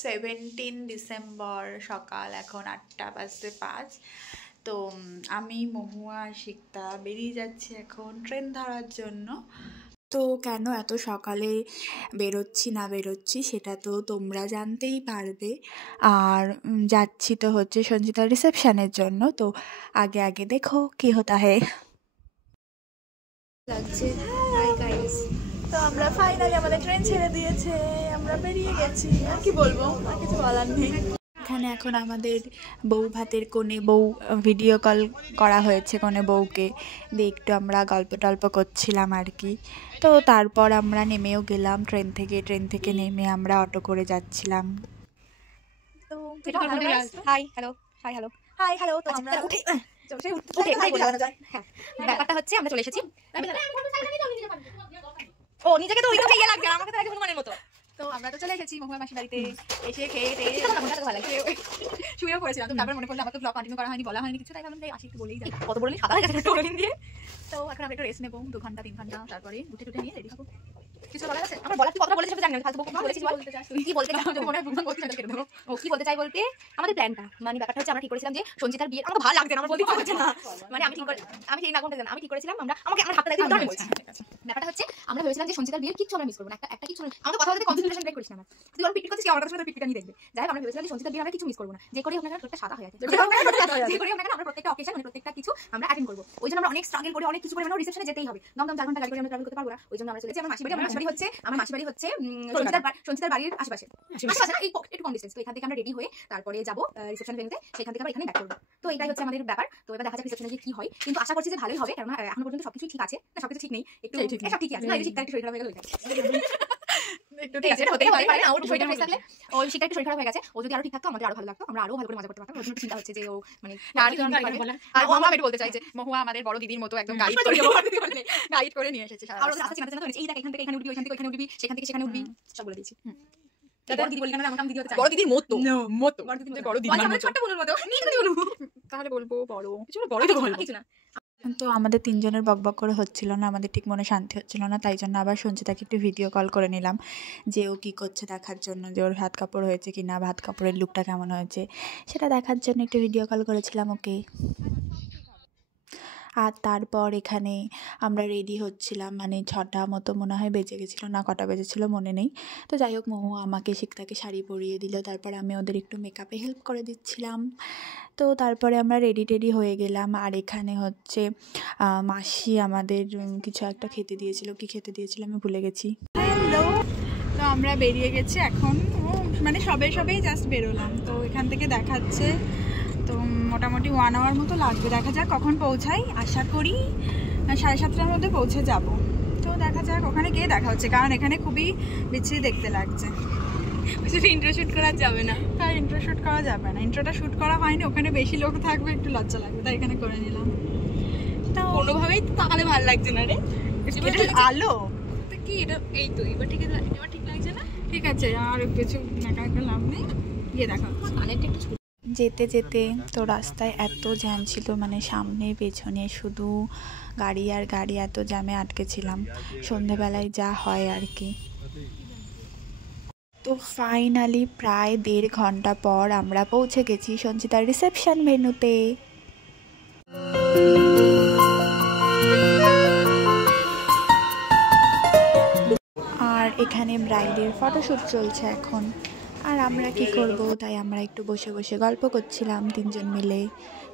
17 December সকাল, এখন 8:05। তো আমি, মহুয়া আর শিক্তা বেরিয়ে যাচ্ছি এখন ট্রেন ধরার জন্য। তো কেন এত সকালে বেরোচ্ছি না বেরোচ্ছি সেটা তো তোমরা জানতেই পারবে। আর যাচ্ছি তো হচ্ছে সঞ্চিতার রিসেপশনের জন্য। তো আগে আগে দেখো কি হতা হে লাগছে। হাই গাইস, তো আমরা ফাইনালি আমাদের ট্রেন ছেড়ে দিয়েছে, আমরা বেরিয়ে গেছি। আর কি বলবো, আর কিছু বলার নেই। এখানে এখন আমাদের বউ ভাতের কোণে বউ ভিডিও কল করা হয়েছে কোণে বউকে দিয়ে একটু আমরা গল্প টল্প করছিলাম আর কি। তো তারপর আমরা নেমেও গেলাম ট্রেন থেকে নেমে আমরা অটো করে যাচ্ছিলাম। তো hi hello hi hello hi hello. তো আমরা ব্যাপারটা হচ্ছে আমরা চলে এসেছি। ও নিজেকে তো ওইটা খেয়ে লাগছে, আমাকে তো লাগে হনুমানের মতো। তো আমরা তো চলে এসেছি মহুয়া মাসির বাড়িতে। এসে খেয়ে শুয়েও পড়েছিলাম। তো তারপর মনে করলে আমার তো ব্লগ কন্টিনিউ করা হয়নি, বলা হয়নি কিছু, তাই ভাবলাম যে আসি একটু বলেই যাই। কত বড় সাদা হয়ে গেছে টোরিন দিয়ে। তো এখন আমরা একটু রেস্ট নেবো 2 ঘন্টা 3 ঘন্টা, তারপরে উঠে টুটে নিয়ে রেডি হবো। কিছু বলার আছে? আমার বলার কি কথা বলেছিস আমি জানি না, ফালতু বকবক বলেছিস বল। তুই কি বলতে চাস? মনে হয় বুঝতে পারছি না। ও কি বলতে চাই বলতে আমাদের প্ল্যানটা মানে ব্যাপারটা হচ্ছে আমরা ঠিক করেছিলাম যে সঞ্চিতার বিয়ে, আমার ভালো লাগছে না, আমার বলতে ইচ্ছা করছে না। মানে আমি সেই না কোনটা জানি, আমি ঠিক করেছিলাম আমরা আমাকে আমার হাতটা লাগছে উদাহরণ বলছি। ব্যাপারটা হচ্ছে আমরা ভেবেছিলাম যে সঞ্চিতার বিয়ের কিচ্ছু আমরা মিস করব না, একটা কিছু আমাদের কথা বলতে কনসেন্ট্রেশন ব্রেক করিস না। তুই অনেক পিট করছিস, আমার কথা শুনে পিটটা নিয়ে দেখবে। যাই হোক আমরা ভেবেছিলাম যে সঞ্চিতার বিয়ে আমরা কিছু মিস করব না, যে করে আপনারা টোটটা সাদা হয়ে আছে, যে করে আপনারা আমরা প্রত্যেকটা অকেশন মানে প্রত্যেকটা কিছু আমরা অ্যাটেন্ড করব। ওই জন্য আমরা অনেক স্ট্রাগল করে অনেক কিছু করে আমরা রিসেপশনে যেতেই হবে। দমদম 4 ঘন্টা গাড়ি করে আমরা ট্রাভেল করতে পারবো না। ওই জন্য আমরা চলেছি আমার মাসিবাড়ি হচ্ছে সঞ্চিতার বাড়ির আশেপাশে না, এই একটু কম ডিসটেন্স। তো এখান থেকে আমরা রেডি হয়ে তারপরে যাবো রিসেপশন ভেন্যুতে, সেখান থেকে আমরা এখানে ব্যাক করবো। তো এটাই হচ্ছে আমাদের ব্যাপার। তো এবার দেখা যাক রিসেপশনে গিয়ে কি হয়, কিন্তু আশা করছি যে ভালোই হবে, কারণ এখনো পর্যন্ত সবকিছু ঠিক আছে না, সবকিছু ঠিক নেই, একটু সব ঠিকই আছে। শরীর খারাপ হয়ে গেল একটু ঠিক আছে, হতেই পারে না, ওর শরীর খারাপ থাকলে ওই শিক্ষা একটু শরীর খারাপ হয়ে গেছে, ও যদি আরো ঠিক থাকতো আমাদের আরো ভালো লাগতো, আমরা আরো ভালো করে মজা করতে পারতাম। ওর জন্য চিন্তা হচ্ছে যে ও মানে আর মহুয়া আমি বলতে চাই যে মহুয়া আমাদের বড় দিদির মতো একদম গাইড করে নিয়ে এসেছে। আর রাস্তা চিন্তা চিন্তা এই দেখ এখান থেকে এখানে উঠবি, ওইখান থেকে ওইখানে উঠবি, সেখান থেকে সেখানে উঠবি, সব বলে দিয়েছি। বড় দিদি বলি না, আমি দিদি হতে চাই। বড় দিদির মতো বড় দিদি মানে ছোট বোনের মতো তাহলে বলবো বড় কিছু না। তো আমাদের 3 জনের বকবক করে হচ্ছিল না, আমাদের ঠিক মনে শান্তি হচ্ছিল না, তাই জন্য আবার সঞ্চিতাকে একটু ভিডিও কল করে নিলাম যে ও কী করছে দেখার জন্য, যে ওর ভাত কাপড় হয়েছে কি না, ভাত কাপড়ের লুকটা কেমন হয়েছে সেটা দেখার জন্য একটু ভিডিও কল করেছিলাম ওকে। আর তারপর এখানে আমরা রেডি হচ্ছিলাম, মানে 6টা মতো মনে হয় বেজে গেছিলো, না কটা বেজেছিল মনে নেই। তো যাই হোক মহু আমাকে শিক্তাকে শাড়ি পরিয়ে দিল, তারপর আমি ওদের একটু মেকআপে হেল্প করে দিচ্ছিলাম। তো তারপরে আমরা রেডি হয়ে গেলাম। আর এখানে হচ্ছে মাসি আমাদের কিছু একটা খেতে দিয়েছিল, কি খেতে দিয়েছিল আমি ভুলে গেছি। হ্যালো, তো আমরা বেরিয়ে গেছি এখন, মানে সবেই জাস্ট বেরোলাম। তো এখান থেকে দেখাচ্ছে তো মোটামুটি 1 আওয়ার মতো লাগবে, দেখা যাক কখন পৌঁছাই। আশা করি 7:30টার মধ্যে পৌঁছে যাব। তো দেখা যাক, ওখানে গিয়ে দেখা হচ্ছে, কারণ এখানে খুবই বিচ্ছিরি দেখতে লাগছে। ইন্ট্রো শুট করা যাবে না, তাই ইন্ট্রো শ্যুট করা যাবে না, ইন্ট্রোটা শ্যুট করা হয়নি, ওখানে বেশি লোক থাকবে, একটু লজ্জা লাগবে, তাই এখানে করে নিলাম। তো কোনোভাবেই তাকালে ভালো লাগছে না রে, আলো তো কি এটা, এই তো এবার ঠিক আছে, এবার ঠিক লাগছে না, ঠিক আছে, আর কিছু নাকা লাভ নেই, গিয়ে দেখা হচ্ছে। যেতে যেতে তো রাস্তায় এত জ্যাম ছিল, মানে সামনে পেছনে শুধু গাড়ি আর গাড়ি, এত জ্যামে আটকেছিলাম, সন্ধেবেলায় যা হয় আর কি। তো ফাইনালি প্রায় 1.5 ঘন্টা পর আমরা পৌঁছে গেছি সঞ্চিতার রিসেপশন ভেন্যুতে। আর এখানে ব্রাইডের ফটোশ্যুট চলছে এখন। আর আমরা কি করব, তাই আমরা একটু বসে বসে গল্প করছিলাম 3 জন মিলে,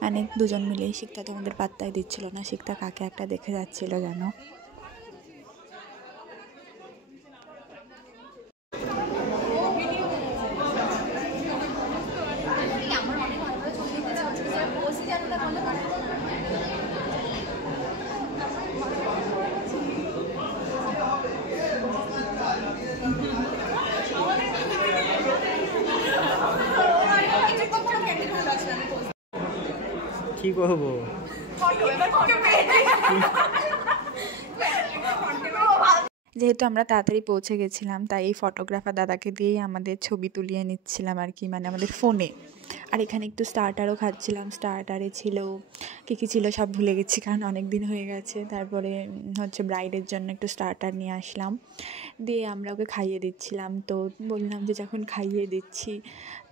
মানে 2 জন মিলে। শিক্তা তো আমাদের পাত্তাই দিচ্ছিল না, শিক্তা কাকে একটা দেখে যাচ্ছিল জানো। কি করবো, যেহেতু আমরা তাড়াতাড়ি পৌঁছে গেছিলাম তাই এই ফটোগ্রাফার দাদাকে দিয়েই আমাদের ছবি তুলিয়ে নিচ্ছিলাম আর কি, মানে আমাদের ফোনে। আর এখানে একটু স্টার্টারও খাচ্ছিলাম, স্টার্টারে ছিল কী কী ছিল সব ভুলে গেছি কারণ অনেক দিন হয়ে গেছে। তারপরে হচ্ছে ব্রাইডের জন্য একটু স্টার্টার নিয়ে আসলাম, দিয়ে আমরা ওকে খাইয়ে দিচ্ছিলাম। তো বললাম যে যখন খাইয়ে দিচ্ছি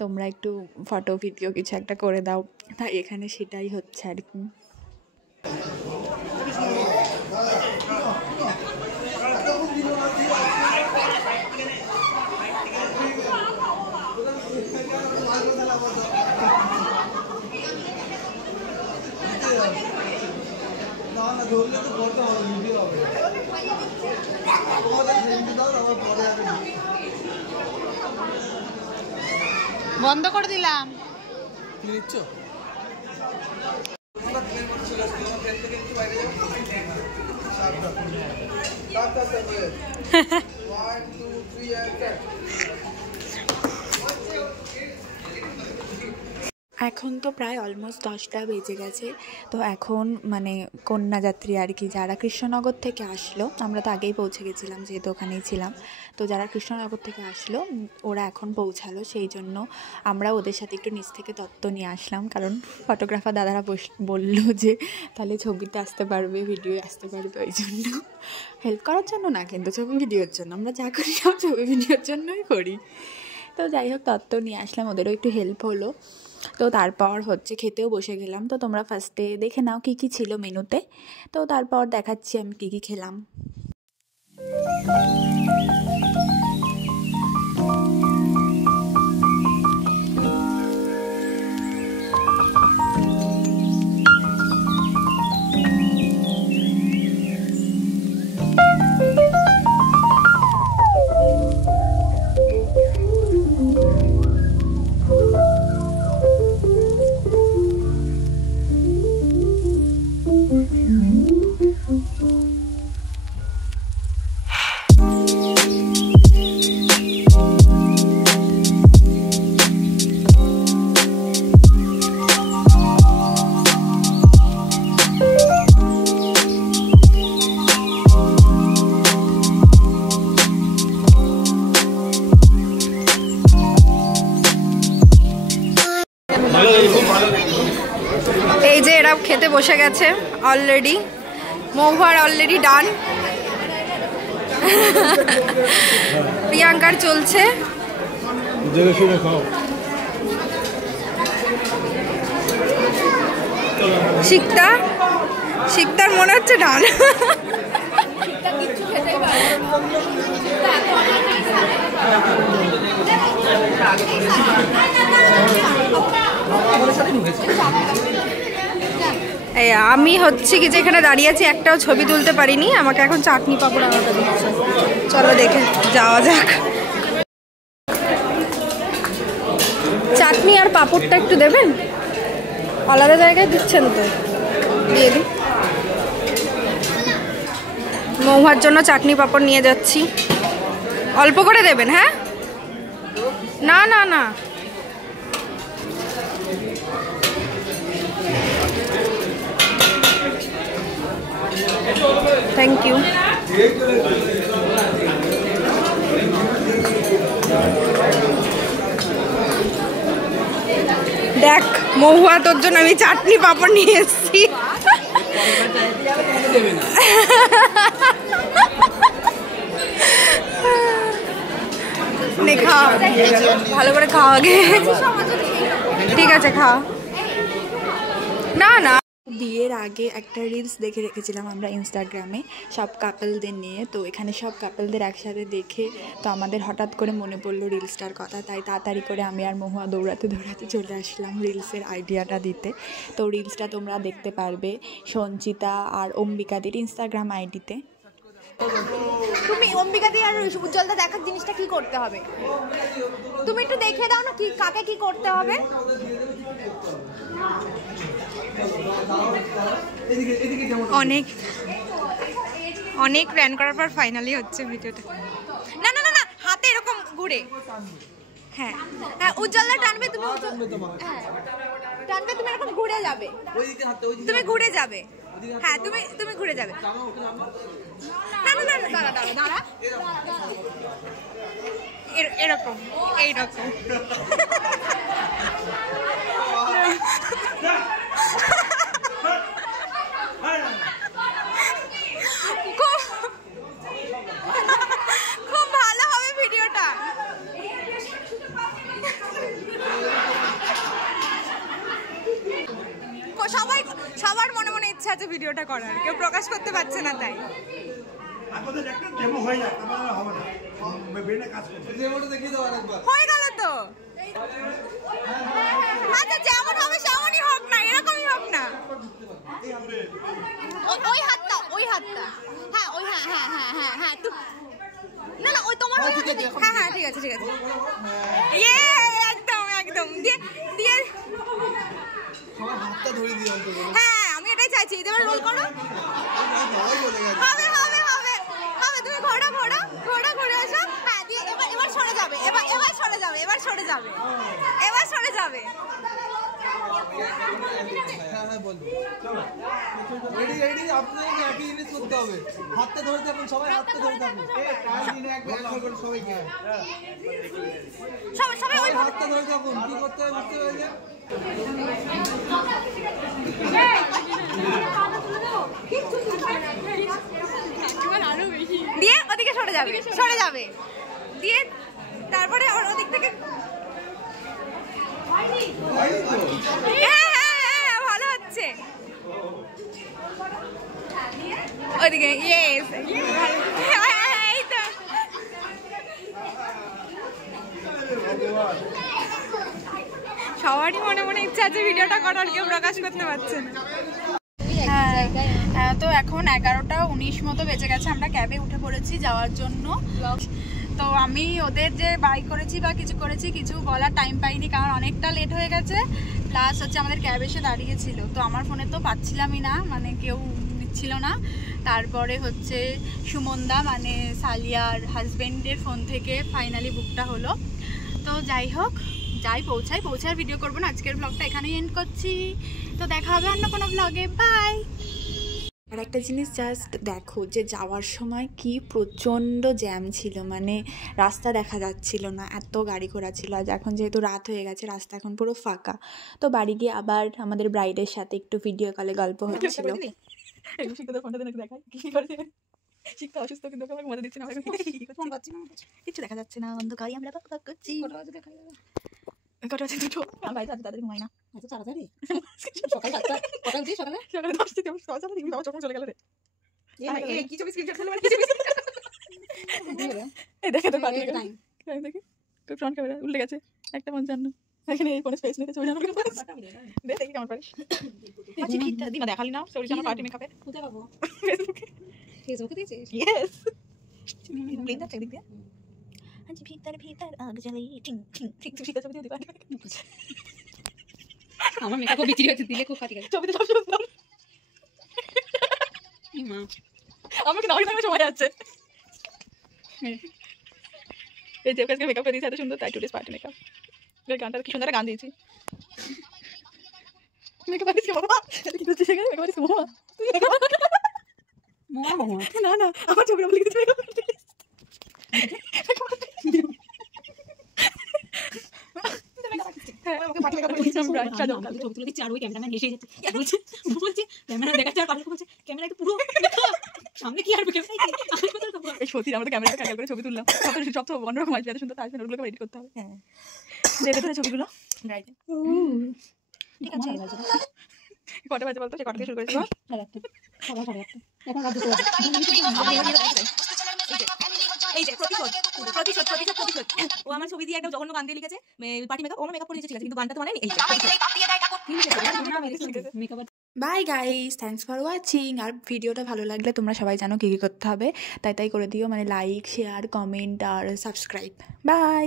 তোমরা একটু ফটো ভিডিও কিছু একটা করে দাও, তাই এখানে সেটাই হচ্ছে আর কি। বন্ধ করে দিলাম। এখন তো প্রায় অলমোস্ট 10টা বেজে গেছে। তো এখন মানে কন্যাযাত্রী আর কি যারা কৃষ্ণনগর থেকে আসলো, আমরা তো আগেই পৌঁছে গেছিলাম যেহেতু ওখানেই ছিলাম, তো যারা কৃষ্ণনগর থেকে আসলো ওরা এখন পৌঁছালো, সেই জন্য আমরা ওদের সাথে একটু নিচ থেকে তত্ত্ব নিয়ে আসলাম। কারণ ফটোগ্রাফার দাদারা বললো যে তাহলে ছবিতে আসতে পারবে, ভিডিও আসতে পারবে, ওই জন্য হেল্প করার জন্য না, কিন্তু ছবি ভিডিওর জন্য। আমরা যা করি সব ছবি ভিডিওর জন্যই করি। তো যাই হোক তত্ত্ব নিয়ে আসলাম, ওদেরও একটু হেল্প হলো। তো তারপর হচ্ছে খেতেও বসে গেলাম। তো তোমরা ফার্স্টে দেখে নাও কী কী ছিল মেনুতে, তো তারপর দেখাচ্ছি আমি কী কী খেলাম। এই যে এরা খেতে বসে গেছে অলরেডি, মহুয়ার অলরেডি ডান, প্রিয়াঙ্কার চলছে। শিকতার মনে হচ্ছে ডান। আমি হচ্ছে কি যেখানে দাঁড়িয়ে আছি একটাও ছবি তুলতে পারিনি, আমাকে এখন চাটনি পাপড় আনাতে দিচ্ছে। চলো দেখে যাওয়া যাক। চাটনি আর পাপড়টা একটু দেবেন, আলাদা জায়গায় দিচ্ছেন তো, দিয়ে দিন। মহুয়ার জন্য চাটনি পাপড় নিয়ে যাচ্ছি, অল্প করে দেবেন। হ্যাঁ, না না না, থ্যাংক ইউ। দেখ মহুয়া, তোর জন্য আমি চাটনি পাপড় নিয়ে এসেছি। খা, ভালো করে খাওয়া আগে। ঠিক আছে খা। না না, বিয়ের আগে একটা রিলস দেখে রেখেছিলাম আমরা ইনস্টাগ্রামে সব কাপলদের নিয়ে, তো এখানে সব কাপলদের একসাথে দেখে তো আমাদের হঠাৎ করে মনে পড়লো রিলসটার কথা, তাই তাড়াতাড়ি করে আমি আর মহুয়া দৌড়াতে দৌড়াতে চলে আসলাম রিলসের আইডিয়াটা দিতে। তো রিলসটা তোমরা দেখতে পারবে সঞ্চিতা আর অম্বিকাদির ইনস্টাগ্রাম আইডিতে। তুমি অম্বিকাদি আর উজ্জ্বলদা দেখার জিনিসটা কি করতে হবে, তুমি একটু দেখে দাও না, কি কাকে কি করতে হবে। অনেক অনেক প্ল্যান করার পর ফাইনালি হচ্ছে ভিডিওটা। না না না না, হাতে এরকম ঘুরে। হ্যাঁ হ্যাঁ, উজ্জ্বলদা টানবে, তুমি হ্যাঁ টানবে, তুমি এরকম ঘুরে যাবে, তুমি ঘুরে যাবে। হ্যাঁ তুমি ঘুরে যাবে। না না না দাঁড়া দাঁড়া দাঁড়া, এরকম এইরকম। খুব ভালো হবে ভিডিওটা। সবার মনে মনে ইচ্ছা আছে ভিডিওটা করার, কেউ প্রকাশ করতে পারছে না, তাই হয়ে গেল তো। আচ্ছা যেমন হবে সেমনই হোক না, এরকমই হোক না। ওই হাতটা হ্যাঁ ওই হ্যাঁ হ্যাঁ হ্যাঁ হ্যাঁ হ্যাঁ না না ওই তোমার হ্যাঁ হ্যাঁ ঠিক আছে ঠিক আছে। ইয়ে একদম একদম দিয়ে দিয়ে হ্যাঁ আমি এটাই চাইছি। এবার রোল করো। হবে হবে হবে হবে, তুমি ঘোড়া ঘোড়া ঘোড়া ঘুরে আসো। হ্যাঁ দিয়ে এবার সরে যাবে, এবার সরে যাবে, এবার সরে যাবে, এবার সরে যাবে। হাতটা ধরে থাকুন সবাই, হাতটা ধরে থাকুন সবাই ওই হাতটা ধরে থাকুন। কি করতে হবে বুঝতে পেরেছে? দিয়ে ওদিকে সরে যাবে, সরে যাবে দিয়ে তারপরে আবার ওদিক থেকে হ্যাঁ হ্যাঁ হ্যাঁ ভালো হচ্ছে ওদিকে। ইয়েস এই তো সবারই মনে মনে ইচ্ছা আছে ভিডিওটা করার, কেউ প্রকাশ করতে পারছে না। হ্যাঁ তো এখন 11:19 মতো বেজে গেছে, আমরা ক্যাবে উঠে পড়েছি যাওয়ার জন্য। তো আমি ওদের যে বাই করেছি বা কিছু করেছি কিছু বলার টাইম পাইনি, কারণ অনেকটা লেট হয়ে গেছে। প্লাস হচ্ছে আমাদের ক্যাব এসে দাঁড়িয়েছিল, তো আমার ফোনে তো পাচ্ছিলামই না, মানে কেউ নিচ্ছিল না। তারপরে হচ্ছে সুমনদা মানে সালিয়ার হাজবেন্ডের ফোন থেকে ফাইনালি বুকটা হলো। তো যাই হোক, পৌঁছার ভিডিও করবো না, আজকের ব্লগটা এখানেই এন্ড করছি। তো দেখা হবে অন্য কোনো ব্লগে, বাই। আর একটা জিনিস জাস্ট দেখো যে যাওয়ার সময় কি প্রচণ্ড জ্যাম ছিল, মানে রাস্তা দেখা যাচ্ছিল না, এত গাড়ি ঘোড়া ছিল। আজ এখন যেহেতু রাত হয়ে গেছে, রাস্তা এখন পুরো ফাঁকা। তো বাড়ি গিয়ে আবার আমাদের ব্রাইডের সাথে একটু ভিডিও কলে গল্প হচ্ছিল। অসুস্থ কিন্তু মজা দিচ্ছে না, কিছু দেখা যাচ্ছে না, অন্ধকারই আমরা করছি। কটা আছে? দুটো। আমি বাড়িতে আছি, তাড়াতাড়ি ঘুমাই না। তাড়াতাড়ি সকাল 7টা, কটা উঠি সকালে? সকালে 10টা থেকে আমার চোখ চলে গেল রে। এই কি ছবি স্ক্রিনশট ফেলে মানে কি ছবি? এই দেখে তো পাঠিয়ে টাইম দেখি তো ফ্রন্ট ক্যামেরা উল্টে গেছে 1:55। এখানে এই ফোনে স্পেস নিতে ছবি জানো দে দেখি কেমন পারিস। আচ্ছা ঠিকটা দিনা দেখালি না সরি আমার পার্টি মেকআপে কোথায় পাবো? ফেসবুকে দিয়েছিস? ইয়েস লিংক আছে দিক দিয়ে। আজ ভিতর আগ জ্বলে টিং টিং ঠিক ঠিক ছবি দিয়ে দিবা। আমার মেকআপও বিক্রি হচ্ছে, দিলে খুব ফাটি গেছে। ছবিতে সব সুন্দর। এই মা আমাকে নাও না সময় আছে। এই যে আজকে মেকআপ করে দিয়েছে এত সুন্দর, তাই টুডেস পার্টি মেকআপ। এই গানটা কি সুন্দর গান দিয়েছি। মেকআপ আর্টিস্ট বাবা কি করছিস এখানে? মেকআপ আর্টিস্ট বাবা না না আমার ছবি আমি লিখে দিচ্ছি। সত্যি আমরা ক্যামেরা খেয়াল করে ছবি তুললাম, সব তো অন্যরকম আসবে, এত সুন্দর আসবে, ওগুলোকে এডিট করতে হবে। হ্যাঁ ছবিগুলো ঠিক আছে। কটা বাজে বলতো? সে কটা থেকে শুরু করেছিল? এই যে প্রতিশোধ ও আমার ছবি দিয়ে একটা জঘন্য গান দিয়ে লিখেছে পার্টি মেকআপ। ও মেকআপ করে দিয়েছে ঠিক আছে, কিন্তু গানটা তো মানে এই bye guys, thanks for watching. আর ভিডিওটা ভালো লাগলে তোমরা সবাই জানো কী কী করতে হবে, তাই করে দিও, মানে লাইক শেয়ার কমেন্ট আর সাবস্ক্রাইব। বাই।